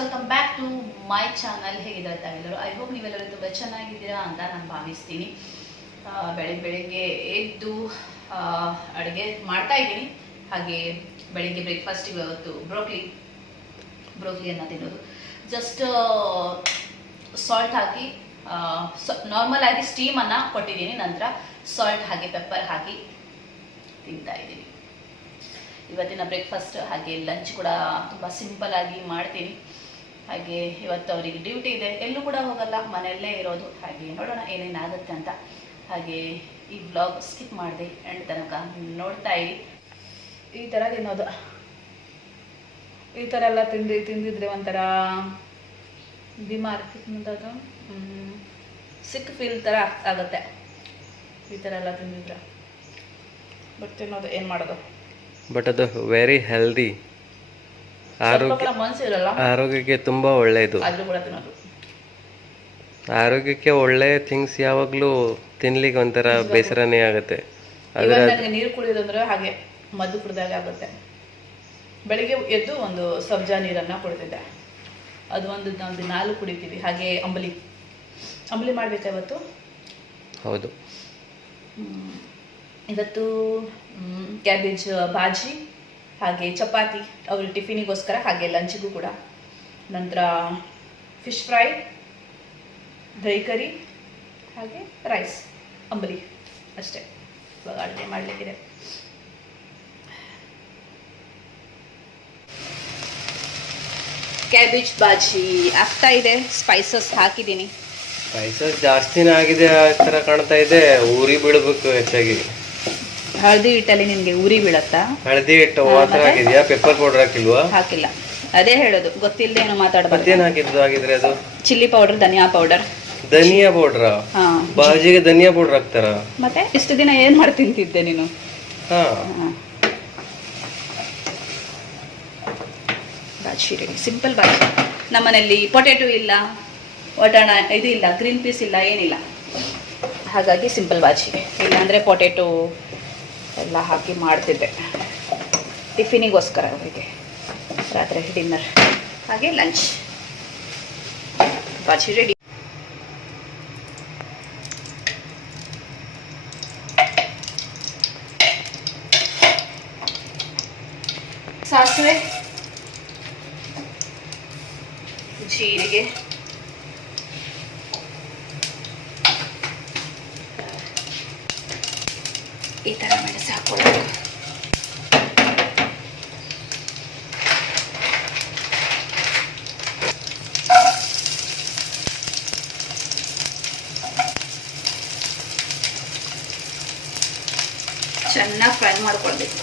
Welcome back to my channel ಹೇಗಿದ್ದಾರೆ ತಾವೆಲ್ಲರೂ? I hope ನೀವೆಲ್ಲರೂ ತುಂಬ ಚೆನ್ನಾಗಿದ್ದೀರಾ ಅಂತ ನಾನು ಭಾವಿಸ್ತೀನಿ. ಬೆಳಿಗ್ಗೆ ಬೆಳಿಗ್ಗೆ ಎದ್ದು ಅಡುಗೆ ಮಾಡ್ತಾ ಇದ್ದೀನಿ. ಹಾಗೆ ಬೆಳಿಗ್ಗೆ ಬ್ರೇಕ್ಫಾಸ್ಟಿಗೆ ಇವತ್ತು ಬ್ರೋಕ್ಲಿ ಬ್ರೋಕ್ಲಿಯನ್ನು ತಿನ್ನೋದು. ಜಸ್ಟ್ ಸಾಲ್ಟ್ ಹಾಕಿ ನಾರ್ಮಲ್ ಆಗಿ ಸ್ಟೀಮನ್ನು ಕೊಟ್ಟಿದ್ದೀನಿ ನಂತರ ಸಾಲ್ಟ್ ಹಾಗೆ ಪೆಪ್ಪರ್ ಹಾಕಿ ತಿಂತಾ ಇದ್ದೀನಿ. ಇವತ್ತಿನ ಬ್ರೇಕ್ಫಾಸ್ಟ್ ಹಾಗೆ ಲಂಚ್ ಕೂಡ ತುಂಬ ಸಿಂಪಲ್ ಆಗಿ ಮಾಡ್ತೀನಿ. ಹಾಗೆ ಇವತ್ತು ಅವರಿಗೆ ಡ್ಯೂಟಿ ಇದೆ ಎಲ್ಲೂ ಕೂಡ ಹೋಗಲ್ಲ ಮನೆಯಲ್ಲೇ ಇರೋದು. ಹಾಗೆ ನೋಡೋಣ ಏನೇನಾಗುತ್ತೆ ಅಂತ. ಹಾಗೆ ಈ ಬ್ಲಾಗ್ ಸ್ಕಿಪ್ ಮಾಡಿದೆ ಎಂಡ್ ತನಕ. ನೋಡ್ತಾ ಇರಿ. ಈ ಥರ ತಿನ್ನೋದು. ಈ ಥರ ಎಲ್ಲ ತಿಂದು ತಿಂದಿದ್ರೆ ಒಂಥರ ಬಿಮಾರ್ ಅದು ಸಿಕ್ ಫೀಲ್ ಥರ ಆಗುತ್ತೆ. ಈ ಥರ ಎಲ್ಲ ತಿಂದಿದ್ರೆ. ಬಟ್ ತಿನ್ನೋದು ಏನು ಮಾಡೋದು? ಬಟ್ ಅದು ವೆರಿ ಹೆಲ್ದಿ ಆರೋಗ್ಯ ಆರೋಗ್ಯಕ್ಕೆ ತುಂಬಾ ಒಳ್ಳೆಯದು ಆರೋಗ್ಯಕ್ಕೆ ಒಳ್ಳೆ ಥಿಂಗ್ಸ್ ಯಾವಾಗಲೂ ತಿನ್ಲಿಕ್ಕೆ ಒಂಥರ ಬೇಸರನೇ ಆಗುತ್ತೆ. ನೀರು ಕುಡಿಯೋದಂದ್ರೆ ಹಾಗೆ ಮದ್ದು ಕುಡಿದಾಗ ಆಗುತ್ತೆ. ಬೆಳಿಗ್ಗೆ ಎದ್ದು ಒಂದು ಸಬ್ಜಾ ನೀರನ್ನ ಕುಡಿತಿದ್ದೆ ಅದು ಒಂದು ನಾವು ದಿನಾಲು ಕುಡಿತೀವಿ. ಹಾಗೆ ಅಂಬಲಿ. ಅಂಬಲಿ ಮಾಡ್ಬೇಕಾ ಇವತ್ತು? ಹೌದು. ಇವತ್ತು ಕ್ಯಾಬೇಜ್ ಬಾಜಿ ಹಾಗೆ ಚಪಾತಿ, ಅವರು ಟಿಫಿನಿಗೋಸ್ಕರ ಹಾಗೆ ಲಂಚಿಗೂ ಕೂಡ. ನಂತರ ಫಿಶ್ ಫ್ರೈ ದಹಿ ಕರಿ, ಹಾಗೆ ರೈಸ್ ಅಂಬಲಿ ಅಷ್ಟೇ. ಇವಾಗ ಅಡುಗೆ ಮಾಡಲಿಕ್ಕಿದೆ. ಕ್ಯಾಬೇಜ್ ಬಾಜಿ ಆಗ್ತಾ ಇದೆ. ಸ್ಪೈಸಸ್ ಹಾಕಿದ್ದೀನಿ. ಸ್ಪೈಸಸ್ ಜಾಸ್ತಿನೇ ಆಗಿದೆ ಆ ಥರ ಕಾಣ್ತಾ ಇದೆ. ಊರಿ ಬಿಡಬೇಕು ಹೆಚ್ಚಾಗಿ. ಹಳದಿ ಹಿಟ್ಟಲ್ಲಿ ನಿಮಗೆ ಉರಿ ಬೀಳತ್ತಾ? ಹಳದಿ ಹಿಟ್ಟು ಮಾತ್ರ ಹಾಕಿದ್ಯಾ? Pepper powder ಹಾಕಿಲ್ವಾ? ಹಾಕಿಲ್ಲ. ಅದೇ ಹೇಳೋದು ಗೊತ್ತಿಲ್ಲದೆ ಏನು ಮಾತಾಡಬಾರ್ದು. ಏನು ಹಾಕಿದ್ದು ಹಾಗಿದ್ರೆ ಅದು? ಚಿಲ್ಲಿ ಪೌಡರ್ ಧನಿಯಾ ಪೌಡರ್. ಧನಿಯಾ ಪೌಡ್ರ? ಹಾ. ಬಾಜಿಗೆ ಧನಿಯಾ ಪೌಡರ್ ಹಾಕ್ತಾರ? ಮತ್ತೆ ಇಷ್ಟು ದಿನ ಏನ್ ಮಾಡಿ ತಿಂತಿದ್ದೆ ನೀನು? ಹಾ. ಹಾ. ಬಾಜಿ ರೆಡಿ ಸಿಂಪಲ್ ಬಾಜಿ ನಮ್ಮನೇಲಿ ಪೊಟೆಟೊ ಇಲ್ಲ ಒಟಾಣ ಇದು ಇಲ್ಲ ಗ್ರೀನ್ ಪೀಸ್ ಇಲ್ಲ ಏನಿಲ್ಲ. ಹಾಗಾಗಿ ಸಿಂಪಲ್ ಬಾಜಿ ಇಲ್ಲಾಂದ್ರೆ ಪೊಟೆಟೊ ಎಲ್ಲ ಹಾಕಿ ಮಾಡ್ತಿದ್ದೆ. ಟಿಫಿನಿಗೋಸ್ಕರ ಅವರಿಗೆ. ರಾತ್ರಿ ಡಿನ್ನರ್. ಹಾಗೆ ಲಂಚ್. ಬಾಜಿ ರೆಡಿ ಈ ಥರ ಮೆಣಸು ಹಾಕ್ಕೊಳ್ಬೇಕು ಚೆನ್ನಾಗಿ ಫ್ರೈ ಮಾಡ್ಕೊಳ್ಬೇಕು.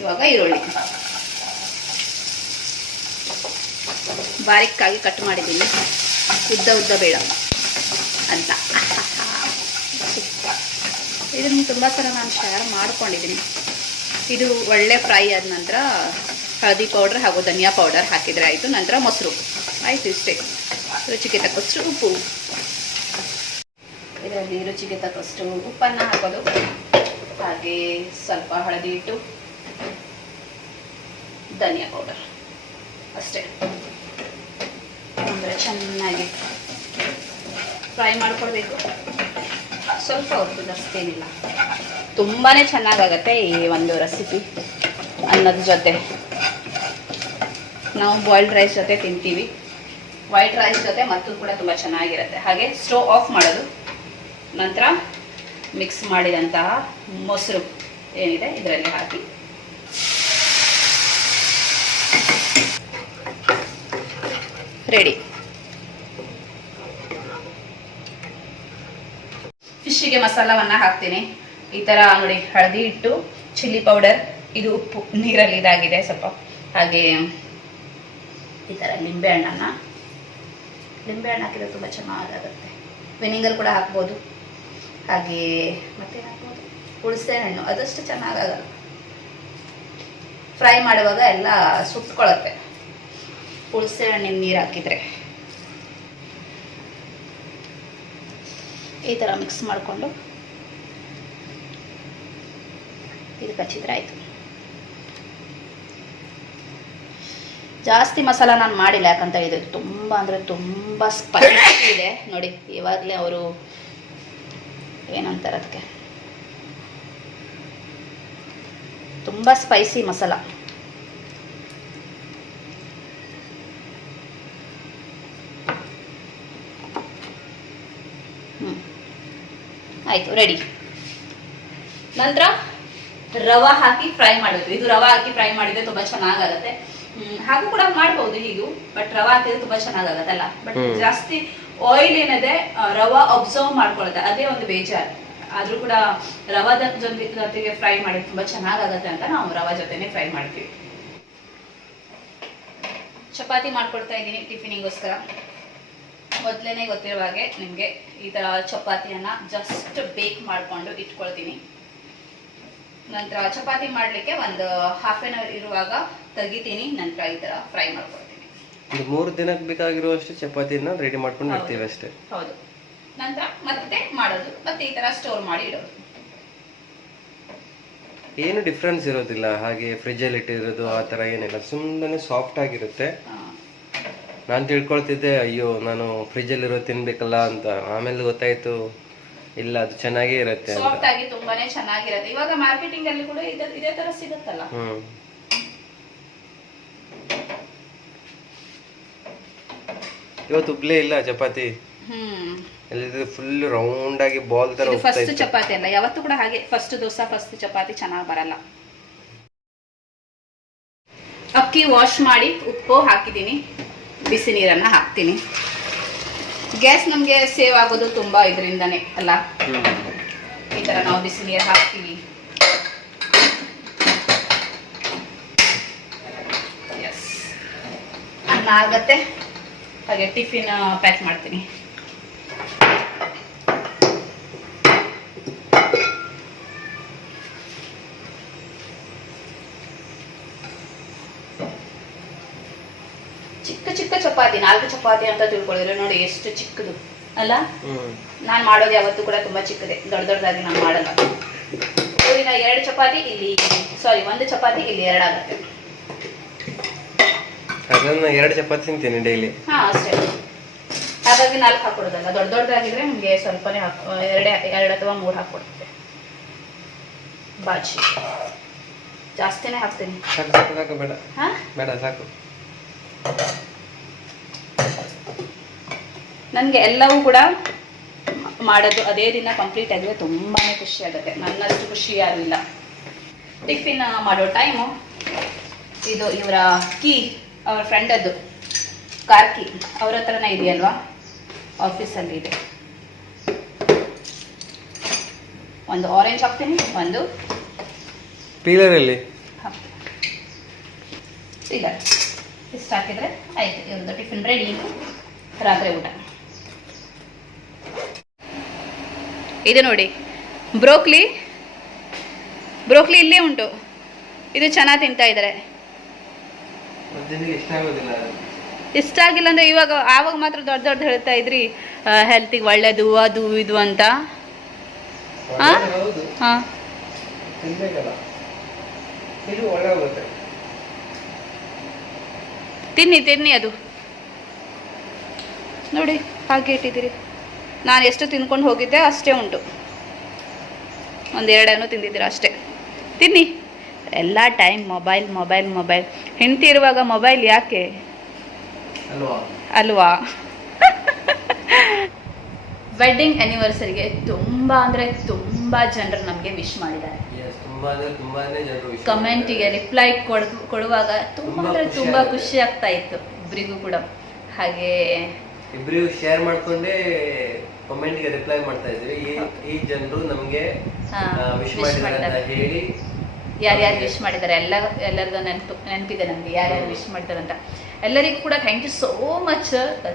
ಇವಾಗ ಈರುಳ್ಳಿ. ಬಾರಿಕ್ಕಾಗಿ ಕಟ್ ಮಾಡಿದ್ದೀನಿ. ಉದ್ದ ಉದ್ದ ಬೇಡ ಅಂತ ಇದನ್ನು ತುಂಬ ಸಲ ನಾನು ಶೇರ್ ಮಾಡ್ಕೊಂಡಿದ್ದೀನಿ ಇದು ಒಳ್ಳೆ ಫ್ರೈ ಆದ ನಂತರ ಹಳದಿ ಪೌಡರ್ ಹಾಗೂ ಧನಿಯಾ ಪೌಡರ್ ಹಾಕಿದರೆ ಆಯಿತು, ನಂತರ ಮೊಸರು. ಆಯಿತು ಇಷ್ಟೇ. ರುಚಿಗೆ ತಕ್ಕಷ್ಟು ಉಪ್ಪು. ಇದರಲ್ಲಿ ರುಚಿಗೆ ತಕ್ಕಷ್ಟು ಉಪ್ಪನ್ನು ಹಾಕೋದು. ಹಾಗೆ ಸ್ವಲ್ಪ ಹಳದಿ ಹಿಟ್ಟು, ಧನಿಯಾ ಪೌಡರ್ ಅಷ್ಟೇ. ಅಂದರೆ ಚೆನ್ನಾಗಿ ಫ್ರೈ ಮಾಡ್ಕೊಳ್ಬೇಕು ಸ್ವಲ್ಪ ಹೊತ್ತು ಜಾಸ್ತೇನಿಲ್ಲ ತುಂಬಾ ಚೆನ್ನಾಗಾಗತ್ತೆ ಈ ಒಂದು ರೆಸಿಪಿ ಅನ್ನದ ಜೊತೆ. ನಾವು ಬಾಯ್ಲ್ಡ್ ರೈಸ್ ಜೊತೆ ತಿಂತೀವಿ. ವೈಟ್ ರೈಸ್ ಜೊತೆ ಮತ್ತು ಕೂಡ ತುಂಬ ಚೆನ್ನಾಗಿರುತ್ತೆ. ಹಾಗೆ ಸ್ಟೋವ್ ಆಫ್ ಮಾಡೋದು. ನಂತರ ಮಿಕ್ಸ್ ಮಾಡಿದಂತಹ ಮೊಸರು ಏನಿದೆ ಇದರಲ್ಲಿ ಹಾಕಿ. ರೆಡಿ ಫಿಶ್ಶಿಗೆ ಮಸಾಲವನ್ನು ಹಾಕ್ತೀನಿ. ಈ ಥರ ನೋಡಿ ಹಳದಿ ಹಿಟ್ಟು, ಚಿಲ್ಲಿ ಪೌಡರ್, ಇದು ಉಪ್ಪು, ನೀರಲ್ಲಿ ಇದಾಗಿದೆ ಸ್ವಲ್ಪ. ಹಾಗೆ ಈ ಥರ ಲಿಂಬೆ ಹಣ್ಣನ್ನು. ಲಿಂಬೆ ಹಣ್ಣು ಹಾಕಿದ್ರೆ ತುಂಬ ಚೆನ್ನಾಗಾಗುತ್ತೆ. ವಿನಿಗರ್ ಕೂಡ ಹಾಕ್ಬೋದು. ಹಾಗೆ ಮತ್ತೆ ಹಾಕ್ಬೋದು ಹುಳಸೆ ಹಣ್ಣು, ಅದಷ್ಟು ಚೆನ್ನಾಗಾಗಲ್ಲ. ಫ್ರೈ ಮಾಡುವಾಗ ಎಲ್ಲ ಸುಟ್ಕೊಳ್ಳುತ್ತೆ ಹುಳಸೆ ಹಣ್ಣಿನ ನೀರು ಹಾಕಿದರೆ. ಈ ಥರ ಮಿಕ್ಸ್ ಮಾಡಿಕೊಂಡು ಇದು ಕಚ್ಚಿದ್ರೆ ಆಯಿತು. ಜಾಸ್ತಿ ಮಸಾಲ ನಾನು ಮಾಡಿಲ್ಲ ಯಾಕಂತ ಇದು ತುಂಬ ಅಂದರೆ ತುಂಬ ಸ್ಪೈಸಿ ಇದೆ. ನೋಡಿ, ಇವಾಗಲೇ ಅವರು ಏನಂತಾರೆ ಅದಕ್ಕೆ ತುಂಬ ಸ್ಪೈಸಿ ಮಸಾಲ. ಆಯಿತು ರೆಡಿ ನಂತರ ರವ ಹಾಕಿ ಫ್ರೈ ಮಾಡೋದು. ಇದು ರವ ಹಾಕಿ ಫ್ರೈ ಮಾಡಿದ್ರೆ ತುಂಬಾ ಚೆನ್ನಾಗಾಗತ್ತೆ. ಹಾಗೂ ಕೂಡ ಮಾಡ್ಬೋದು ಹೀಗೂ ಬಟ್ ರವ ಹಾಕಿದ್ರೆ ತುಂಬಾ ಚೆನ್ನಾಗಾಗತ್ತಲ್ಲ ಬಟ್ ಜಾಸ್ತಿ ಆಯಿಲ್ ಏನಿದೆ ರವಾ ರವ ಅಬ್ಸರ್ವ್ ಮಾಡ್ಕೊಳತ್ತೆ ಅದೇ ಒಂದು ಬೇಜಾರು. ಆದ್ರೂ ಕೂಡ ರವದ ಜೊತೆ ಜೊತೆಗೆ ಫ್ರೈ ಮಾಡಿ ತುಂಬಾ ಚೆನ್ನಾಗಾಗತ್ತೆ ಅಂತ ನಾವು ರವ ಜೊತೆನೆ ಫ್ರೈ ಮಾಡ್ತೀವಿ. ಚಪಾತಿ ಮಾಡ್ಕೊಡ್ತಾ ಇದ್ದೀನಿ ಟಿಫಿನಿಗೋಸ್ಕರ ಮೊದಲನೇ ಗೊತ್ತಿರುವ ಹಾಗೆ ನಿಮಗೆ ಈ ಥರ ಚಪಾತಿಯನ್ನು ಜಸ್ಟ್ ಬೇಕ್ ಮಾಡಿಕೊಂಡು ಇಟ್ಕೊಳ್ತೀನಿ. ನಂತರ ಚಪಾತಿ ಮಾಡಲಿಕ್ಕೆ ಒಂದು ಹಾಫ್ ಆನ್ ಅವರ್ ಇರುವಾಗ ತೆಗಿತೀನಿ ನಂತರ ಈ ಥರ ಫ್ರೈ ಮಾಡ್ಕೊಳ್ತೀನಿ. ಒಂದು ಮೂರು ದಿನಕ್ಕೆ ಬೇಕಾಗಿರುವಷ್ಟು ಚಪಾತಿನ ರೆಡಿ ಮಾಡ್ಕೊಂಡು. ಇಡ್ತೀವಿ ಅಷ್ಟೇ. ಹೌದು. ನಂತರ ಮತ್ತೆ ಮಾಡೋದು ಮತ್ತೆ ಈ ಥರ ಸ್ಟೋರ್ ಮಾಡಿ ಇಡೋದು. ಏನು ಡಿಫ್ರೆನ್ಸ್ ಇರೋದಿಲ್ಲ ಹಾಗೆ ಫ್ರಿಜ್ ಅಲ್ಲಿ ಇಟ್ಟಿರೋದು ಆ ತರ ಏನಿಲ್ಲ. ಸುಮ್ಮನೆ ಸಾಫ್ಟ್ ಆಗಿರುತ್ತೆ. ನಾನು ತಿಳ್ಕೊಳ್ತಿದ್ದೆ ಅಯ್ಯೋ ನಾನು ಫ್ರಿಜ್ಜಲ್ಲಿರೋ ತಿನ್ಬೇಕಲ್ಲ ಅಂತ. ಆಮೇಲೆ ಗೊತ್ತಾಯ್ತು ಇಲ್ಲ ಅದು ಚೆನ್ನಾಗೇ ಇರುತ್ತೆ ಅಂತ. ಸಾಫ್ಟ್ ಆಗಿ ತುಂಬಾನೇ ಚೆನ್ನಾಗಿರುತ್ತೆ. ಇವಾಗ ಮಾರ್ಕೆಟಿಂಗ್ ಅಲ್ಲಿ ಕೂಡ ಇದೆ ಇದೇ ತರ ಸಿಗುತ್ತಲ್ಲ? ಹ್ಮ್. ಇವತ್ತು ಉಬ್ಲೇ ಇಲ್ಲ ಚಪಾತಿ? ಹ್ಮ್. ಎಲ್ಲಿದ್ರೆ ಫುಲ್ ರೌಂಡ್ ಆಗಿ ಬಾಲ್ ತರ ಇದು ಹೋಗ್ತಾ ಫಸ್ಟ್ ಇತ್ತು. ಚಪಾತಿ ಅಲ್ಲ. ಯಾವತ್ತೂ ಕೂಡ ಹಾಗೆ ಫಸ್ಟ್ ದೋಸೆ ಫಸ್ಟ್ ಚಪಾತಿ ಚೆನ್ನಾಗಿ ಬರಲ್ಲ. ಅಕ್ಕಿ ವಾಶ್ ಮಾಡಿ ಉಪ್ಪು ಹಾಕಿದ್ದೀನಿ. ಬಿಸಿ ನೀರನ್ನು ಹಾಕ್ತೀನಿ. ಗ್ಯಾಸ್ ನಮಗೆ ಸೇವ್ ಆಗೋದು ತುಂಬ ಇದರಿಂದನೇ ಅಲ್ಲ? ಈ ಥರ ನಾವು ಬಿಸಿ ನೀರು ಹಾಕ್ತೀವಿ. ಎಸ್ ಅನ್ನ ಆಗತ್ತೆ. ಹಾಗೆ ಟಿಫಿನ್ ಪ್ಯಾಕ್ ಮಾಡ್ತೀನಿ. ಚಪಾತಿ ನಾಲ್ಕು ಚಪಾತಿ ಅಂತ ತಿಳ್ಕೊಳಿದ್ರೆ ನೋಡಿ ಎಷ್ಟು ಚಿಕ್ಕದು. ಅಲ್ಲ? ನಾನ್ ಮಾಡೋದು ಯಾವತ್ತೂ ಕೂಡ ತುಂಬಾ ಚಿಕ್ಕದೆ. ದೊಡ್ಡ ದೊಡ್ಡದಾಗಿ ನಾನು ಮಾಡಲ್ಲ. ಊರಿನ ಎರಡು ಚಪಾತಿ ಇಲ್ಲಿ ಸಾರಿ ಒಂದು ಚಪಾತಿ ಇಲ್ಲಿ ಎರಡಾಗತ್ತೆ ಅದನ್ನ ಎರಡು ಚಪಾತಿ ತಿಂತೀನಿ ಡೈಲಿ ಹಾ ಅಷ್ಟೇ. ಹಾಗಾಗಿ ನಾಲ್ಕು ಹಾಕೊಡೋದಲ್ಲ. ದೊಡ್ಡ ದೊಡ್ಡದಾಗಿದ್ರೆ ನಿಮಗೆ ಸ್ವಲ್ಪನೇ ಹಾಕ್ ಎರಡೇ ಎರಡು ಅಥವಾ ಮೂರು ಹಾಕೊಡುತ್ತೆ. ಬಾಜಿ. ಜಾಸ್ತಿನೇ ಹಾಕ್ತೀನಿ. ಬೇಡ. ಹಾ? ಬೇಡ ಸಾಕು. ನನಗೆ ಎಲ್ಲವೂ ಕೂಡ ಮಾಡೋದು ಅದೇ ದಿನ ಕಂಪ್ಲೀಟ್ ಆಗಿದ್ರೆ ತುಂಬಾ ಖುಷಿ ಆಗುತ್ತೆ. ನನ್ನಷ್ಟು ಖುಷಿ ಆಗಲಿಲ್ಲ ಟಿಫಿನ್ ಮಾಡೋ ಟೈಮು ಇದು ಇವರ ಕೀ ಅವ್ರ ಫ್ರೆಂಡದ್ದು ಕಾರ್ ಕೀ ಅವ್ರ ಹತ್ರನೇ ಇದೆಯಲ್ವಾ? ಆಫೀಸಲ್ಲಿ ಇದೆ. ಒಂದು ಆರೆಂಜ್ ಹಾಕ್ತೀನಿ ಒಂದು ಪೀಲರಲ್ಲಿ ಅಲ್ಲಿ? ಈಗ ಇಷ್ಟು ಹಾಕಿದ್ರೆ ಆಯ್ತು. ಇವ್ರದ್ದು ಟಿಫಿನ್ ರೆಡಿ ರಾತ್ರಿ ಊಟ. ಇದು ನೋಡಿ. ಬ್ರೋಕ್ಲಿ ಬ್ರೋಕ್ಲಿ ಇಲ್ಲೇ ಉಂಟು. ಇದು ಚೆನ್ನಾಗಿ ತಿಂತಾ ಇದ್ದಾರೆ ಇಷ್ಟ ಆಗಿಲ್ಲ ಅಂದ್ರೆ ಇವಾಗ ಆವಾಗ ಮಾತ್ರ ದೊಡ್ಡ ದೊಡ್ಡ ಹೇಳ್ತಾ ಇದ್ರಿ ಹೆಲ್ತಿಗೆ ಒಳ್ಳೇದು ಅದು ಇದು ಅಂತ. ಹಾ? ಹಾಂ ತಿನ್ನಿ ತಿನ್ನಿ ಅದು. ನೋಡಿ ಹಾಗೆ ಇಟ್ಟಿದ್ದೀರಿ. ನಾನು ಎಷ್ಟು ತಿನ್ಕೊಂಡು ಹೋಗಿದ್ದೆ ಅಷ್ಟೇ ಉಂಟು. ಒಂದೆರಡನ್ನು ತಿಂದಿದ್ದೀರ ಅಷ್ಟೇ. ತಿನ್ನಿ. ಎಲ್ಲ ಟೈಮ್ ಮೊಬೈಲ್ ಮೊಬೈಲ್ ಮೊಬೈಲ್ ಹೆಂಡತಿ ಇರುವಾಗ ಮೊಬೈಲ್ ಯಾಕೆ? ಅಲ್ವಾ? ವೆಡ್ಡಿಂಗ್ ಆ್ಯನಿವರ್ಸರಿಗೆ ತುಂಬ ಅಂದ್ರೆ ತುಂಬಾ ಜನರು ನಮಗೆ ವಿಶ್ ಮಾಡಿದ್ದಾರೆ. ಎಸ್ ತುಂಬಾ ಅಂದ್ರೆ ತುಂಬಾನೇ ಜನರು wish ಕಮೆಂಟಿಗೆ. ರಿಪ್ಲೈ ಕೊಡ್ ಕೊಡುವಾಗ ತುಂಬ ಅಂದ್ರೆ ತುಂಬಾ ತುಂಬ ಖುಷಿ ಆಗ್ತಾ ಇತ್ತು. ಇಬ್ಬರಿಗೂ ಕೂಡ. ಹಾಗೆ ಇಬ್ಬರಿಗೂ ಶೇರ್ ಮಾಡ್ಕೊಂಡೇ ಕಮೆಂಟ್ಗೆ ರಿಪ್ಲೈ ಮಾಡ್ತಾ ಇದ್ದೀವಿ. ಈ ಈ ಜನರು ನಮಗೆ ವಿಶ್ ಮಾಡಿದ್ದಾರೆ ಅಂತ. ಹೇಳಿ ಯಾರ್ಯಾರು ವಿಶ್ ಮಾಡಿದ್ದಾರೆ ಎಲ್ಲ ಎಲ್ಲರದ್ದು ನೆನಪು ನೆನಪಿದೆ ನಮಗೆ. ಯಾರ್ಯಾರು ವಿಶ್ ಮಾಡಿದ್ದಾರೆ ಅಂತ. ಎಲ್ಲರಿಗೂ ಕೂಡ ಥ್ಯಾಂಕ್ ಯು ಸೋ ಮಚ್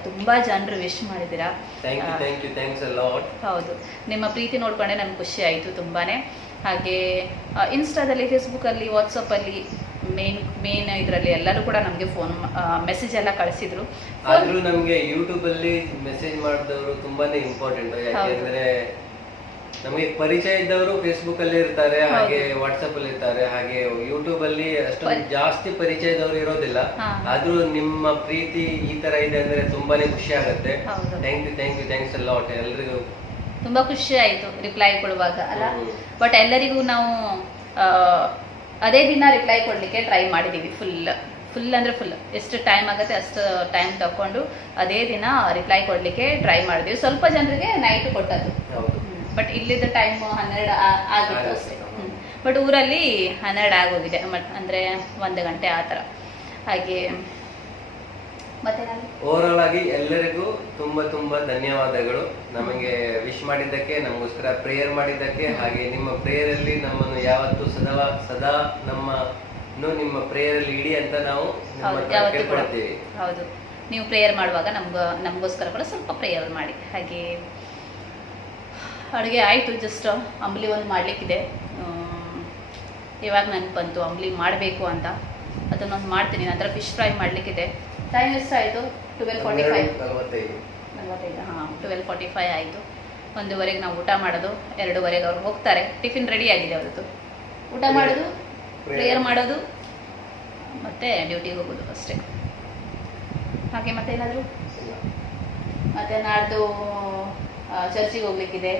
ತುಂಬಾ ಜನರು ವಿಶ್ ಮಾಡಿದ್ದೀರಾ? Thank you thank you thanks a lot ಹೌದು. ನಿಮ್ಮ ಪ್ರೀತಿ ನೋಡ್ಕೊಂಡೆ ನನಗೆ ಖುಷಿ ಆಯಿತು ತುಂಬಾ ಹಾಗೆ ಇನ್ಸ್ಟಾದಲ್ಲಿ ಫೇಸ್ಬುಕ್ಕಲ್ಲಿ ವಾಟ್ಸಪ್ಪಲ್ಲಿ ಮೇನ್ ಮೇನ್ ಇದರಲ್ಲಿ ಎಲ್ಲರೂ ಕೂಡ ನಮಗೆ ಫೋನ್ ಮೆಸೇಜ್ ಎಲ್ಲ ಕಳಿಸಿದ್ರು. ಆದರೂ ನಮಗೆ ಯೂಟ್ಯೂಬಲ್ಲಿ ಮೆಸೇಜ್ ಮಾಡಿದವರು ತುಂಬಾನೇ ಇಂಪಾರ್ಟೆಂಟ್ ಯಾಕೆಂದ್ರೆ ನಮಗೆ ಪರಿಚಯ ಇದ್ದವರು ಫೇಸ್ಬುಕ್ ಅಲ್ಲಿ ಇರ್ತಾರೆ ಹಾಗೆ ವಾಟ್ಸ್ಆಪ್ ಅಲ್ಲಿ ಇರ್ತಾರೆ ಹಾಗೆ ಯೂಟ್ಯೂಬಲ್ಲಿ ಅಷ್ಟೊಂದು ಜಾಸ್ತಿ ಪರಿಚಯದವರು ಇರೋದಿಲ್ಲ. ಆದರೂ ನಿಮ್ಮ ಪ್ರೀತಿ ಈ ತರ ಇದೆ ಅಂದ್ರೆ ತುಂಬಾನೇ ಖುಷಿ ಆಗುತ್ತೆ. Thank you thank you thanks ಎಲ್ಲ ಎಲ್ರಿಗೂ ತುಂಬಾ ಖುಷಿ ಆಯ್ತು ರಿಪ್ಲೈ ಕೊಡುವಾಗ ಅಲ್ಲ? ಬಟ್ ಎಲ್ಲರಿಗೂ ನಾವು ಅದೇ ದಿನ ರಿಪ್ಲೈ ಕೊಡ್ಲಿಕ್ಕೆ ಟ್ರೈ ಮಾಡಿದೀವಿ ಫುಲ್ ಫುಲ್ ಅಂದ್ರೆ ಫುಲ್ ಎಷ್ಟು ಟೈಮ್ ಆಗುತ್ತೆ ಅಷ್ಟು ಟೈಮ್ ತಕೊಂಡು ಅದೇ ದಿನ ರಿಪ್ಲೈ ಕೊಡ್ಲಿಕ್ಕೆ ಟ್ರೈ ಮಾಡಿದ್ವಿ. ಸ್ವಲ್ಪ ಜನರಿಗೆ ನೈಟ್ ಕೊಟ್ಟದ್ದು. ಬಟ್ ಇಲ್ಲಿದ್ದ ಟೈಮ್ ಹನ್ನೆರಡು ಆಗಿತ್ತು ಅಷ್ಟೇ. ಬಟ್ ಊರಲ್ಲಿ ಹನ್ನೆರಡು ಆಗೋಗಿದೆ ಮತ್ ಅಂದ್ರೆ ಒಂದು ಗಂಟೆ ಆ ಥರ. ಹಾಗೆ ಮತ್ತೆ ಓವರಾಲ್ ಆಗಿ ಎಲ್ಲರಿಗೂ ತುಂಬಾ ತುಂಬಾ ಧನ್ಯವಾದಗಳು. ನಮಗೆ ವಿಶ್ ಮಾಡಿದ್ದಕ್ಕೆ ನಮಗೋಸ್ಕರ ಪ್ರೇಯರ್ ಮಾಡಿದ್ದಕ್ಕೆ ಹಾಗೆ ನಿಮ್ಮ ಪ್ರೇಯರ್ ಅಲ್ಲಿ ನಮ್ಮನ್ನು ಯಾವತ್ತು ಸದಾ ಸದಾ ನಮ್ಮ ನಿಮ್ಮ ಪ್ರೇಯರ್ ಅಲ್ಲಿ ಇಡಿ ಅಂತ ನಾವು ಕೇಳ್ಕೊಳ್ತೀವಿ. ಹೌದು. ನೀವು ಪ್ರೇಯರ್ ಮಾಡುವಾಗ ನಮ್ಗ ನಮಗೋಸ್ಕರ ಕೂಡ ಸ್ವಲ್ಪ ಪ್ರೇಯರ್ ಮಾಡಿ. ಹಾಗೆ ಅಡುಗೆ ಆಯಿತು ಜಸ್ಟ್ ಅಂಬ್ಲಿ ಒಂದು ಮಾಡಲಿಕ್ಕಿದೆ. ಇವಾಗ ನನಗೆ ಬಂತು ಅಂಬ್ಲಿ ಮಾಡಬೇಕು ಅಂತ. ಅದನ್ನೊಂದು ಮಾಡ್ತೀನಿ. ನಂತರ ಫಿಶ್ ಫ್ರೈ ಮಾಡಲಿಕ್ಕಿದೆ. ಟೈಮ್ ಎಷ್ಟಾಯಿತು ಟ್ವೆಲ್ ಫಾರ್ಟಿ ಫೈವ್ ನಲವತ್ತೈದು. ಹಾಂ. ಟ್ವೆಲ್ ಫಾರ್ಟಿ ಫೈವ್ ಆಯಿತು. ಒಂದೂವರೆಗೆ ನಾವು ಊಟ ಮಾಡೋದು ಎರಡೂವರೆಗೆ ಅವ್ರು ಹೋಗ್ತಾರೆ. ಟಿಫಿನ್ ರೆಡಿ ಆಗಿದೆ ಅವ್ರದ್ದು. ಊಟ ಮಾಡೋದು ಪ್ರೇಯರ್ ಮಾಡೋದು ಮತ್ತೆ ಡ್ಯೂಟಿಗೆ ಹೋಗೋದು ಅಷ್ಟೇ. ಹಾಗೆ ಮತ್ತೆ ಏನಾದರೂ? ಮತ್ತೆ ನಾಡ್ದು ಚರ್ಚಿಗೆ ಹೋಗ್ಲಿಕ್ಕಿದೆ.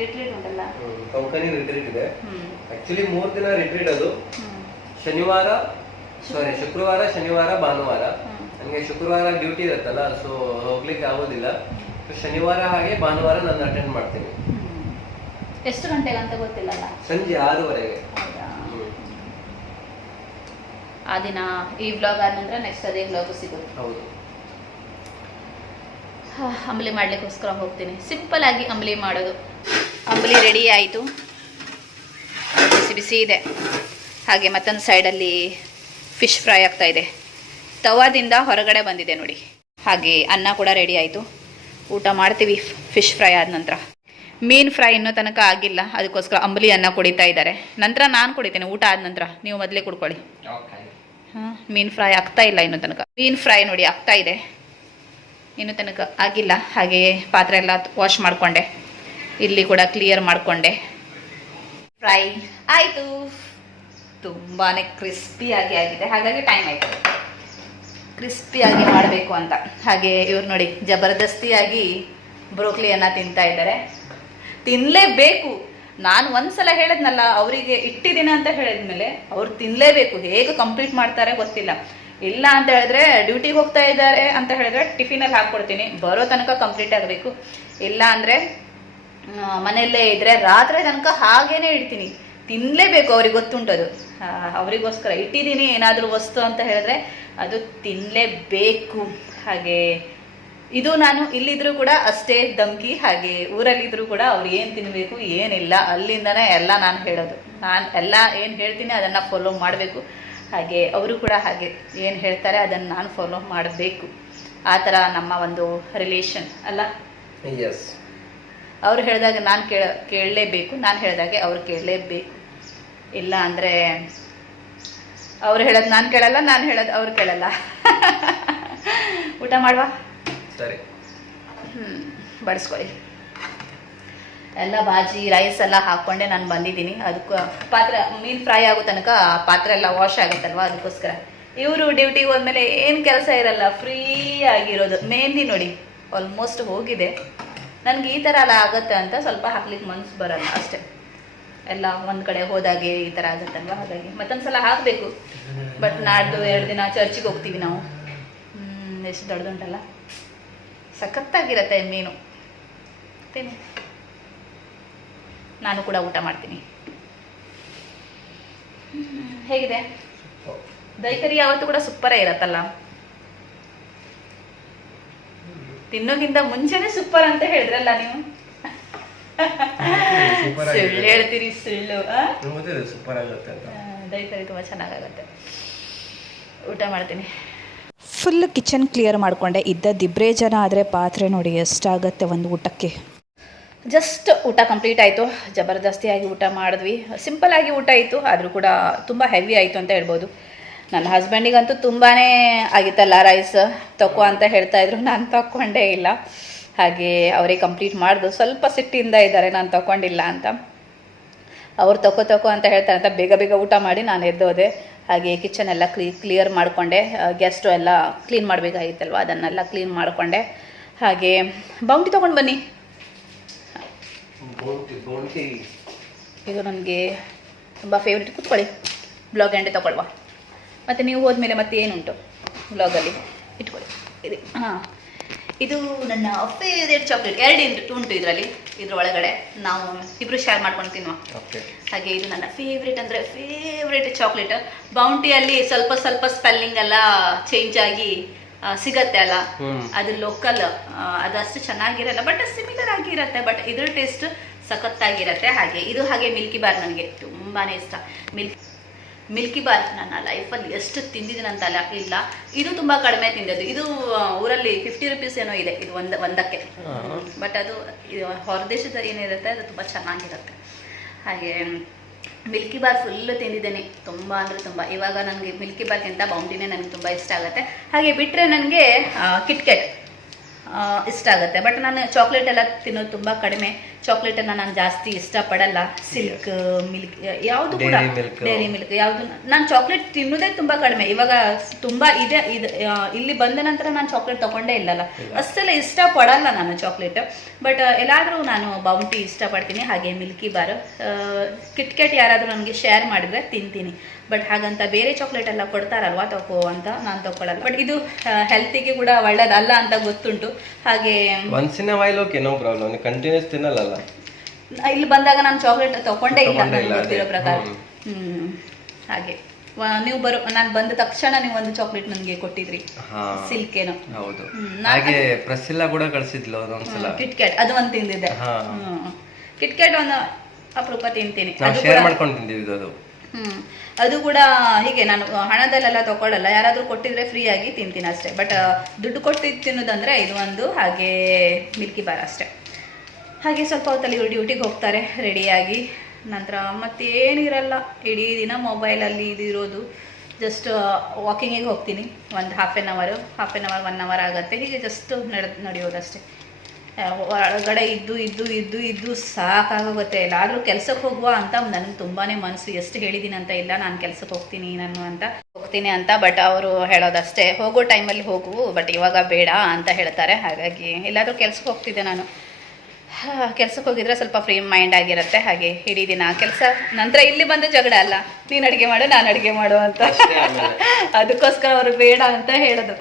ರಿಟ್ರೀಟ್ ಉಂಟಲ್ಲ? ಕಂಪನಿ ರಿಟ್ರೀಟ್ ಇದೆ. ಆಕ್ಚುಲಿ ಮೂರ್ ದಿನ ರಿಟ್ರೀಟ್ ಅದು. ಶನಿವಾರ ಸಾರಿ ಶುಕ್ರವಾರ ಶನಿವಾರ ಭಾನುವಾರ. ನನಗೆ ಶುಕ್ರವಾರ ಡ್ಯೂಟಿ ಇರುತ್ತಲ್ಲ ಸೊ ಹೋಗ್ಲಿಕ್ಕೆ ಆಗೋದಿಲ್ಲ. ಶನಿವಾರ ಹಾಗೆ ಭಾನುವಾರ ನಾನು ಅಟೆಂಡ್ ಮಾಡ್ತೀನಿ. ಎಷ್ಟು ಗಂಟೆಗೆ ಅಂತ ಗೊತ್ತಿಲ್ಲಲ್ಲ? ಸಂಜೆ ಆರೂವರೆಗೆ. ಆ ದಿನ ಈ ವ್ಲಾಗ್ ಆದ ನಂತರ ನೆಕ್ಸ್ಟ್ ಅದೇ ವ್ಲಾಗ್ ಸಿಗುತ್ತೆ. ಹೌದು. ಹಾ, ಅಂಬಲಿ ಮಾಡ್ಲಿಕ್ಕೋಸ್ಕರ ಹೋಗ್ತೀನಿ. ಸಿಂಪಲ್ ಆಗಿ ಅಂಬಲಿ ಮಾಡೋದು. ಅಂಬಲಿ ರೆಡಿ ಆಯಿತು. ಬಿಸಿ ಬಿಸಿ ಇದೆ. ಹಾಗೆ ಮತ್ತೊಂದು ಸೈಡಲ್ಲಿ ಫಿಶ್ ಫ್ರೈ ಆಗ್ತಾ ಇದೆ. ತವಾದಿಂದ ಹೊರಗಡೆ ಬಂದಿದೆ ನೋಡಿ. ಹಾಗೆ ಅನ್ನ ಕೂಡ ರೆಡಿ ಆಯಿತು. ಊಟ ಮಾಡ್ತೀವಿ ಫಿಶ್ ಫ್ರೈ ಆದ ನಂತರ. ಮೀನು ಫ್ರೈ ಇನ್ನೂ ತನಕ ಆಗಿಲ್ಲ. ಅದಕ್ಕೋಸ್ಕರ ಅಂಬಲಿ ಅನ್ನ ಕುಡಿತಾ ಇದ್ದಾರೆ. ನಂತರ ನಾನು ಕುಡಿತೇನೆ ಊಟ ಆದ ನಂತರ. ನೀವು ಮೊದಲೇ ಕುಡ್ಕೊಳ್ಳಿ. ಹಾಂ ಮೀನು ಫ್ರೈ ಆಗ್ತಾ ಇಲ್ಲ ಇನ್ನು ತನಕ. ಮೀನು ಫ್ರೈ ನೋಡಿ ಆಗ್ತಾ ಇದೆ. ಇನ್ನು ತನಕ ಆಗಿಲ್ಲ. ಹಾಗೆಯೇ ಪಾತ್ರೆ ಎಲ್ಲ ವಾಶ್ ಮಾಡಿಕೊಂಡೆ. ಇಲ್ಲಿ ಕೂಡ ಕ್ಲಿಯರ್ ಮಾಡಿಕೊಂಡೆ. ಫ್ರೈ ಆಯಿತು. ತುಂಬಾ ಕ್ರಿಸ್ಪಿಯಾಗಿ ಆಗಿದೆ. ಹಾಗಾಗಿ ಟೈಮ್ ಆಯಿತು. ಕ್ರಿಸ್ಪಿಯಾಗಿ ಮಾಡಬೇಕು ಅಂತ. ಹಾಗೆ ಇವ್ರು ನೋಡಿ, ಜಬರ್ದಸ್ತಿಯಾಗಿ ಬ್ರೋಕ್ಲಿಯನ್ನು ತಿಂತಾ ಇದ್ದಾರೆ. ತಿನ್ನಲೇಬೇಕು ನಾನು ಒಂದ್ಸಲ ಹೇಳಿದ್ನಲ್ಲ, ಅವರಿಗೆ ಇಟ್ಟಿದ್ದೀನಿ ಅಂತ ಹೇಳಿದ್ಮೇಲೆ ಅವ್ರು ತಿನ್ನಲೇಬೇಕು ಹೇಗೆ ಕಂಪ್ಲೀಟ್ ಮಾಡ್ತಾರೆ ಗೊತ್ತಿಲ್ಲ. ಇಲ್ಲ ಅಂತ ಹೇಳಿದ್ರೆ ಡ್ಯೂಟಿಗೆ ಹೋಗ್ತಾ ಇದ್ದಾರೆ ಅಂತ ಹೇಳಿದ್ರೆ ಟಿಫಿನಲ್ಲಿ ಹಾಕ್ಕೊಡ್ತೀನಿ. ಬರೋ ತನಕ ಕಂಪ್ಲೀಟ್ ಆಗಬೇಕು. ಇಲ್ಲ ಅಂದರೆ ಮನೆಯಲ್ಲೇ ಇದ್ರೆ ರಾತ್ರಿ ತನಕ ಹಾಗೇನೆ ಇಡ್ತೀನಿ. ತಿನ್ನಲೇಬೇಕು ಅವ್ರಿಗೆ ಗೊತ್ತುಂಟದು. ಅವರಿಗೋಸ್ಕರ ಇಟ್ಟಿದ್ದೀನಿ ಏನಾದರೂ ವಸ್ತು ಅಂತ ಹೇಳಿದ್ರೆ ಅದು ತಿನ್ನಲೇಬೇಕು ಹಾಗೆ ಇದು ನಾನು ಇಲ್ಲಿದ್ರು ಕೂಡ ಅಷ್ಟೇ ಧಮ್ಕಿ ಹಾಗೆ ಊರಲ್ಲಿದ್ರು ಕೂಡ ಅವ್ರು ಏನು ತಿನ್ನಬೇಕು ಏನಿಲ್ಲ. ಅಲ್ಲಿಂದನೇ ಎಲ್ಲ ನಾನು ಹೇಳೋದು. ನಾನು ಎಲ್ಲ ಏನು ಹೇಳ್ತೀನಿ ಅದನ್ನು ಫಾಲೋ ಮಾಡಬೇಕು. ಹಾಗೆ ಅವರು ಕೂಡ ಹಾಗೆ ಏನು ಹೇಳ್ತಾರೆ ಅದನ್ನು ನಾನು ಫಾಲೋ ಮಾಡಬೇಕು. ಆ ಥರ ನಮ್ಮ ಒಂದು ರಿಲೇಷನ್ ಅಲ್ಲ? ಎಸ್ ಅವ್ರು ಹೇಳಿದಾಗ ನಾನು ಕೇಳ ಕೇಳಲೇಬೇಕು. ನಾನು ಹೇಳಿದಾಗೆ ಅವ್ರು ಕೇಳಲೇಬೇಕು. ಇಲ್ಲ ಅಂದರೆ ಅವ್ರು ಹೇಳೋದು ನಾನು ಕೇಳಲ್ಲ ನಾನು ಹೇಳೋದು ಅವ್ರು ಕೇಳಲ್ಲ. ಊಟ ಮಾಡುವ? ಸರಿ. ಹ್ಞೂ ಬಡಿಸ್ಕೊಳ್ಳಿ ಎಲ್ಲ ಬಾಜಿ ರೈಸ್ ಎಲ್ಲ ಹಾಕೊಂಡೆ ನಾನು ಬಂದಿದ್ದೀನಿ. ಅದಕ್ಕೆ ಪಾತ್ರೆ ಮೀನು ಫ್ರೈ ಆಗೋ ತನಕ ಪಾತ್ರೆ ಎಲ್ಲ ವಾಶ್ ಆಗುತ್ತಲ್ವ ಅದಕ್ಕೋಸ್ಕರ. ಇವರು ಡ್ಯೂಟಿಗೆ ಹೋದ್ಮೇಲೆ ಏನು ಕೆಲಸ ಇರಲ್ಲ ಫ್ರೀ ಆಗಿರೋದು. ಮೆಹಂದಿ ನೋಡಿ ಆಲ್ಮೋಸ್ಟ್ ಹೋಗಿದೆ. ನನಗೆ ಈ ಥರ ಎಲ್ಲ ಆಗುತ್ತೆ ಅಂತ ಸ್ವಲ್ಪ ಹಾಕ್ಲಿಕ್ಕೆ ಮನ್ಸು ಬರಲ್ಲ ಅಷ್ಟೇ. ಎಲ್ಲ ಒಂದು ಕಡೆ ಹೋದಾಗೆ ಈ ಥರ ಆಗುತ್ತಲ್ವ? ಹಾಗಾಗಿ ಮತ್ತೊಂದು ಸಲ ಹಾಕಬೇಕು. ಬಟ್ ನಾಡ್ದು ಎರಡು ದಿನ ಚರ್ಚಿಗೆ ಹೋಗ್ತೀವಿ ನಾವು. ಹ್ಮ್, ಎಷ್ಟು ದೊಡ್ಡದುಂಟಲ್ಲ? ಸಖತ್ತಾಗಿರತ್ತೆ ಮೀನು. ತಿನ್ನಿ ನಾನು ಕೂಡ ಊಟ ಮಾಡ್ತೀನಿ. ಹ್ಮ್, ಹೇಗಿದೆ? ದೈತರಿ ಯಾವತ್ತು ಕೂಡ ಸೂಪರೇ ಇರತ್ತಲ್ಲ. ತಿನ್ನೋಕ್ಕಿಂತ ಮುಂಚೆನೆ ಸೂಪರ್ ಅಂತ ಹೇಳಿದ್ರಲ್ಲ ನೀವು? ಸುಳ್ಳು. ಹೇಳ್ತೀರಿ ಸುಳ್ಳು ದೈಕರಿ ತುಂಬ ಚೆನ್ನಾಗಾಗತ್ತೆ. ಊಟ ಮಾಡ್ತೀನಿ. ಫುಲ್ ಕಿಚನ್ ಕ್ಲಿಯರ್ ಮಾಡಿಕೊಂಡೆ. ಇದ್ದದ್ದಿಬ್ಬರೇ ಜನ ಆದರೆ ಪಾತ್ರೆ ನೋಡಿ ಎಷ್ಟಾಗತ್ತೆ ಒಂದು ಊಟಕ್ಕೆ. ಜಸ್ಟ್ ಊಟ ಕಂಪ್ಲೀಟ್ ಆಯಿತು. ಜಬರ್ದಸ್ತಿಯಾಗಿ ಊಟ ಮಾಡಿದ್ವಿ. ಸಿಂಪಲ್ ಆಗಿ ಊಟ ಇತ್ತು. ಆದರೂ ಕೂಡ ತುಂಬ ಹೆವಿ ಆಯಿತು ಅಂತ ಹೇಳ್ಬೋದು. ನನ್ನ ಹಸ್ಬೆಂಡಿಗಂತೂ ತುಂಬಾ ಆಗಿತ್ತಲ್ಲ ರೈಸ್ ತಗೋ ಅಂತ ಹೇಳ್ತಾ ಇದ್ರು. ನಾನು ತಗೊಂಡೇ ಇಲ್ಲ. ಹಾಗೆ ಅವರೇ ಕಂಪ್ಲೀಟ್ ಮಾಡಿದ್ರು ಸ್ವಲ್ಪ ಸಿಟ್ಟಿಂದ ಇದ್ದಾರೆ. ನಾನು ತಗೊಂಡಿಲ್ಲ ಅಂತ. ಅವ್ರು ತಕೋ ತಕೋ ಅಂತ ಹೇಳ್ತಾರೆ ಅಂತ ಬೇಗ ಬೇಗ ಊಟ ಮಾಡಿ ನಾನು ಎದ್ದೋದೆ. ಹಾಗೆ ಕಿಚನ್ ಎಲ್ಲ ಕ್ಲೀ ಕ್ಲಿಯರ್ ಮಾಡಿಕೊಂಡೆ. ಗೆಸ್ಟು ಎಲ್ಲ ಕ್ಲೀನ್ ಮಾಡಬೇಕಾಗಿತ್ತಲ್ವ? ಅದನ್ನೆಲ್ಲ ಕ್ಲೀನ್ ಮಾಡಿಕೊಂಡೆ. ಹಾಗೆ ಬೌಂಟಿ ತೊಗೊಂಡು ಬನ್ನಿ. ಇದು ನನಗೆ ತುಂಬ ಫೇವ್ರೇಟ್ ಕೂತ್ಕೊಳ್ಳಿ. ಬ್ಲಾಗ್ ಎಂಡೆ ತಗೊಳ್ವಾ ಮತ್ತು ನೀವು ಹೋದ್ಮೇಲೆ ಮತ್ತೆ ಏನುಂಟು? ಬ್ಲಾಗಲ್ಲಿ ಇಟ್ಕೊಳ್ಳಿ. ಇದು. ಹಾಂ. ಇದು ನನ್ನ ಫೇವ್ರೇಟ್ ಚಾಕ್ಲೇಟ್ ಎರಡು ಉಂಟು ಇದರಲ್ಲಿ ಇದ್ರ ಒಳಗಡೆ. ನಾವು ಇಬ್ರು ಶೇರ್ ಮಾಡ್ಕೊಂಡು ತಿನ್ನುವ. ಹಾಗೆ ಇದು ನನ್ನ ಫೇವ್ರೇಟ್ ಅಂದ್ರೆ ಫೇವ್ರೇಟ್ ಚಾಕ್ಲೇಟ್ ಬೌಂಟಿಯಲ್ಲಿ ಸ್ವಲ್ಪ ಸ್ವಲ್ಪ ಸ್ಪೆಲ್ಲಿಂಗ್ ಎಲ್ಲ ಚೇಂಜ್ ಆಗಿ ಸಿಗತ್ತೆ ಅಲ್ಲ. ಅದು ಲೋಕಲ್ ಅದಷ್ಟು ಚೆನ್ನಾಗಿರಲ್ಲ ಬಟ್ ಸಿಮಿಲರ್ ಆಗಿರತ್ತೆ ಬಟ್ ಇದ್ರ ಟೇಸ್ಟ್ ಸಖತ್ತಾಗಿರತ್ತೆ. ಹಾಗೆ ಇದು ಹಾಗೆ ಮಿಲ್ಕಿ ಬಾರ್ ನನಗೆ ತುಂಬಾನೇ ಇಷ್ಟ. ಮಿಲ್ಕ್ ಮಿಲ್ಕಿ ಬಾರ್ ನನ್ನ ಲೈಫಲ್ಲಿ ಎಷ್ಟು ತಿಂದಿದ್ದೀನಂತಲ್ಲ ಇಲ್ಲ. ಇದು ತುಂಬ ಕಡಿಮೆ ತಿಂದದ್ದು. ಇದು ಊರಲ್ಲಿ ಫಿಫ್ಟಿ ರುಪೀಸ್ ಏನೋ ಇದೆ. ಇದು ಒಂದು ಒಂದಕ್ಕೆ. ಬಟ್ ಅದು ಇದು ಹೊರದೇಶದ ಏನಿರುತ್ತೆ ಅದು ತುಂಬ ಚೆನ್ನಾಗಿರುತ್ತೆ. ಹಾಗೆ ಮಿಲ್ಕಿ ಬಾರ್ ಫುಲ್ಲು ತಿಂದಿದ್ದೇನೆ. ತುಂಬ ಅಂದರೆ ತುಂಬ. ಇವಾಗ ನನಗೆ ಮಿಲ್ಕಿ ಬಾರ್ಗಿಂತ ಬೌಂಡಿನೇ ನನಗೆ ತುಂಬ ಇಷ್ಟ ಆಗುತ್ತೆ. ಹಾಗೆ ಬಿಟ್ಟರೆ ನನಗೆ ಕಿಟ್ಕೆಟ್ ಇಷ್ಟ ಆಗುತ್ತೆ. ಬಟ್ ನಾನು ಚಾಕ್ಲೇಟ್ ಎಲ್ಲ ತಿನ್ನೋದು ತುಂಬ ಕಡಿಮೆ. ಚಾಕ್ಲೇಟನ್ನು ನಾನು ಜಾಸ್ತಿ ಇಷ್ಟಪಡಲ್ಲ. ಸಿಲ್ಕ್ ಮಿಲ್ಕ್ ಯಾವುದು ಕೂಡ ಡೈರಿ ಮಿಲ್ಕ್ ಯಾವುದು. ನಾನು ಚಾಕ್ಲೇಟ್ ತಿನ್ನೋದೇ ತುಂಬ ಕಡಿಮೆ. ಇವಾಗ ತುಂಬ ಇದೆ ಇದು ಇಲ್ಲಿ ಬಂದ ನಂತರ ನಾನು ಚಾಕ್ಲೇಟ್ ತಗೊಂಡೇ ಇಲ್ಲಲ್ಲ. ಅಷ್ಟೆಲ್ಲ ಇಷ್ಟಪಡಲ್ಲ ನಾನು ಚಾಕ್ಲೇಟ್ ಬಟ್ ಎಲ್ಲಾದರೂ ನಾನು ಬೌಂಟಿ ಇಷ್ಟಪಡ್ತೀನಿ. ಹಾಗೆ ಮಿಲ್ಕಿ ಬಾರ್ ಕಿಟ್ಕೆಟ್ ಯಾರಾದರೂ ನನಗೆ ಶೇರ್ ಮಾಡಿದ್ರೆ ತಿಂತೀನಿ. ಬಟ್ ಹಾಗಂತ ಬೇರೆ ಚಾಕ್ಲೇಟ್ ಎಲ್ಲ ಕೊಡ್ತಾರಲ್ವಾ ತಗೋ ಅಂತ ನಾನು ತಗೊಳ್ಳಲ್ಲ ಬಟ್ ಇದು ಹೆಲ್ತಿಗೆ ಕೂಡ ಒಳ್ಳೇದಲ್ಲ ಅಂತ ಗೊತ್ತುಂಟು. ಹಾಗೆ once in while okay no problem continues ತಿನ್ನಲ್ಲ ಇಲ್ಲಿ ಬಂದಾಗ ನಾನು ಚಾಕ್ಲೇಟ್ ತಗೊಂಡೇ ಇಲ್ಲ. ಗೊತ್ತಿರೋ ಪ್ರಕಾರ. ಹ್ಮ್. ಹಾಗೆ. ನೀವು ಬರೋ ನಾನು ಬಂದ ತಕ್ಷಣ ನೀವು ಒಂದು ಚಾಕ್ಲೇಟ್ ನನಗೆ ಕೊಟ್ಟಿದ್ರಿ. ಸಿಲ್ಕ್ ಏನೋ ಹೌದು. ಹಾಗೆ ಪ್ರೆಸ್ಸಿಲ್ಲ ಕೂಡ ಕಳ್ಸಿದ್ಲು ಅದೊಂದ್ಸಲ ಕಿಟ್ಕ್ಯಾಟ್ ಅದು ಒಂದು ತಿಂದಿದ್ದೆ. ಕಿಟ್ಕ್ಯಾಟ್ ಒಂದು ಅಪರೂಪ ತಿಂತೀನಿ. ಅದು ಶೇರ್ ಕೂಡ ಮಾಡ್ಕೊಂಡು ತಿಂದಿದ್ದು ಅದು ಅದು ಕೂಡ ಹೀಗೆ ನಾನು ಹಣದಲ್ಲೆಲ್ಲ ತಗೊಳ್ಳಲ್ಲ ಯಾರಾದರೂ ಕೊಟ್ಟಿದ್ರೆ ಫ್ರೀ ಆಗಿ ತಿಂತೀನಿ ಅಷ್ಟೇ. ಬಟ್ ದುಡ್ಡು ಕೊಟ್ಟು ತಿನ್ನೋದಂದ್ರೆ ಇದು ಒಂದು ಹಾಗೆ ಮಿಲ್ಕಿ ಬಾರ್ ಅಷ್ಟೇ. ಹಾಗೆ ಸ್ವಲ್ಪ ಹೊತ್ತಲ್ಲಿ ಇವರು ಡ್ಯೂಟಿಗೆ ಹೋಗ್ತಾರೆ ರೆಡಿಯಾಗಿ ನಂತರ ಮತ್ತೇನಿರಲ್ಲ. ಇಡೀ ದಿನ ಮೊಬೈಲಲ್ಲಿ ಇದಿರೋದು ಜಸ್ಟ್ ವಾಕಿಂಗಿಗೆ ಹೋಗ್ತೀನಿ. ಒಂದು half an hour half an hour one hour ಆಗುತ್ತೆ. ಹೀಗೆ ಜಸ್ಟ್ ನಡೆ, ನಡೆಯೋದಷ್ಟೇ. ಒಳಗಡೆ ಇದ್ದು ಇದ್ದು ಇದ್ದು ಇದ್ದು ಸಾಕಾಗೋಗುತ್ತೆ. ಎಲ್ಲಾದರೂ ಕೆಲ್ಸಕ್ಕೆ ಹೋಗುವ ಅಂತ ನನಗೆ ತುಂಬಾ ಮನಸ್ಸು ಎಷ್ಟು ಹೇಳಿದ್ದೀನಿ ಅಂತ ಇಲ್ಲ ನಾನು ಕೆಲ್ಸಕ್ಕೆ ಹೋಗ್ತೀನಿ ನಾನು ಅಂತ. ಹೋಗ್ತೀನಿ ಅಂತ ಬಟ್ ಅವರು ಹೇಳೋದಷ್ಟೇ. ಹೋಗೋ ಟೈಮಲ್ಲಿ ಹೋಗು ಬಟ್ ಇವಾಗ ಬೇಡ ಅಂತ ಹೇಳ್ತಾರೆ. ಹಾಗಾಗಿ ಎಲ್ಲಾದರೂ ಕೆಲ್ಸಕ್ಕೆ ಹೋಗ್ತಿದ್ದೆ ನಾನು. ಕೆಲ್ಸಕ್ಕೆ ಹೋಗಿದ್ರೆ ಸ್ವಲ್ಪ ಫ್ರೀ ಮೈಂಡ್ ಆಗಿರುತ್ತೆ. ಹಾಗೆ ಇಡೀ ದಿನ ಕೆಲಸ ನಂತರ ಇಲ್ಲಿ ಬಂದು ಜಗಳ ಅಲ್ಲ. ನೀನು ಅಡುಗೆ ಮಾಡು ನಾನು ಅಡುಗೆ ಮಾಡು ಅಂತ. ಅದಕ್ಕೋಸ್ಕರ ಅವರು ಬೇಡ ಅಂತ ಹೇಳೋದು.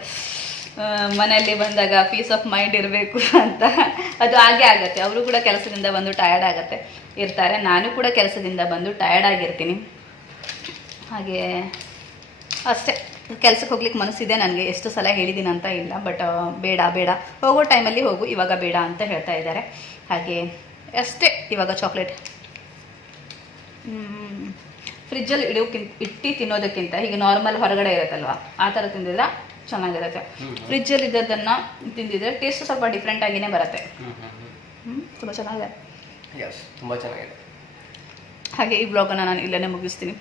ಮನೆಯಲ್ಲಿ ಬಂದಾಗ ಪೀಸ್ ಆಫ್ ಮೈಂಡ್ ಇರಬೇಕು ಅಂತ. ಅದು ಹಾಗೆ ಆಗುತ್ತೆ. ಅವರು ಕೂಡ ಕೆಲಸದಿಂದ ಬಂದು ಟಯರ್ಡ್ ಆಗುತ್ತೆ. ಇರ್ತಾರೆ. ನಾನು ಕೂಡ ಕೆಲಸದಿಂದ ಬಂದು ಟಯರ್ಡ್ ಆಗಿರ್ತೀನಿ. ಹಾಗೆ ಅಷ್ಟೇ. ಕೆಲಸಕ್ಕೆ ಹೋಗ್ಲಿಕ್ಕೆ ಮನಸ್ಸಿದೆ ನನಗೆ. ಎಷ್ಟು ಸಲ ಹೇಳಿದ್ದೀನಿ ಅಂತ ಇಲ್ಲ. ಬಟ್ ಬೇಡ ಬೇಡ. ಹೋಗೋ ಟೈಮಲ್ಲಿ ಹೋಗು. ಇವಾಗ ಬೇಡ ಅಂತ ಹೇಳ್ತಾ ಇದ್ದಾರೆ. ಹಾಗೆ ಅಷ್ಟೇ ಇವಾಗ ಚಾಕ್ಲೇಟ್ ಫ್ರಿಜ್ಜಲ್ಲಿ ಇಡೋಕ್ಕಿಂತ, ಇಟ್ಟು ತಿನ್ನೋದಕ್ಕಿಂತ ಹೀಗೆ ನಾರ್ಮಲ್ ಹೊರಗಡೆ ಇರುತ್ತಲ್ವ? ಆ ಥರ ತಿಂದಿದ್ರೆ ಚೆನ್ನಾಗಿರುತ್ತೆ. ಫ್ರಿಜ್ಜಲ್ಲಿ ಇದ್ದದನ್ನು ತಿಂದಿದ್ರೆ ಟೇಸ್ಟ್ ಸ್ವಲ್ಪ ಡಿಫ್ರೆಂಟ್ ಆಗಿನೇ ಬರುತ್ತೆ. ತುಂಬ ಚೆನ್ನಾಗಿದೆ. ತುಂಬ ತುಂಬಾ ಚೆನ್ನಾಗಿದೆ. ಹಾಗೆ ಈ ವ್ಲಾಗನ್ನು ನಾನು ಇಲ್ಲೇ ಮುಗಿಸ್ತೀನಿ.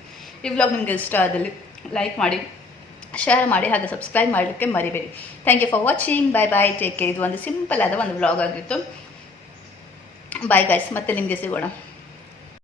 ಈ ವ್ಲಾಗ್ ನಿಮಗೆ ಇಷ್ಟ ಆದಲ್ಲಿ ಲೈಕ್ ಮಾಡಿ ಶೇರ್ ಮಾಡಿ ಹಾಗೆ ಸಬ್ಸ್ಕ್ರೈಬ್ ಮಾಡಲಿಕ್ಕೆ ಮರಿಬೇಡಿ. Thank you for watching bye bye take ಇದು ಒಂದು ಸಿಂಪಲ್ ಆದ ಒಂದು ವ್ಲಾಗ್ ಆಗಿತ್ತು. ಬಾಯ್ ಗಾಯ್ಸ್ ಮತ್ತೆ ನಿಮಗೆ ಸಿಗೋಣ.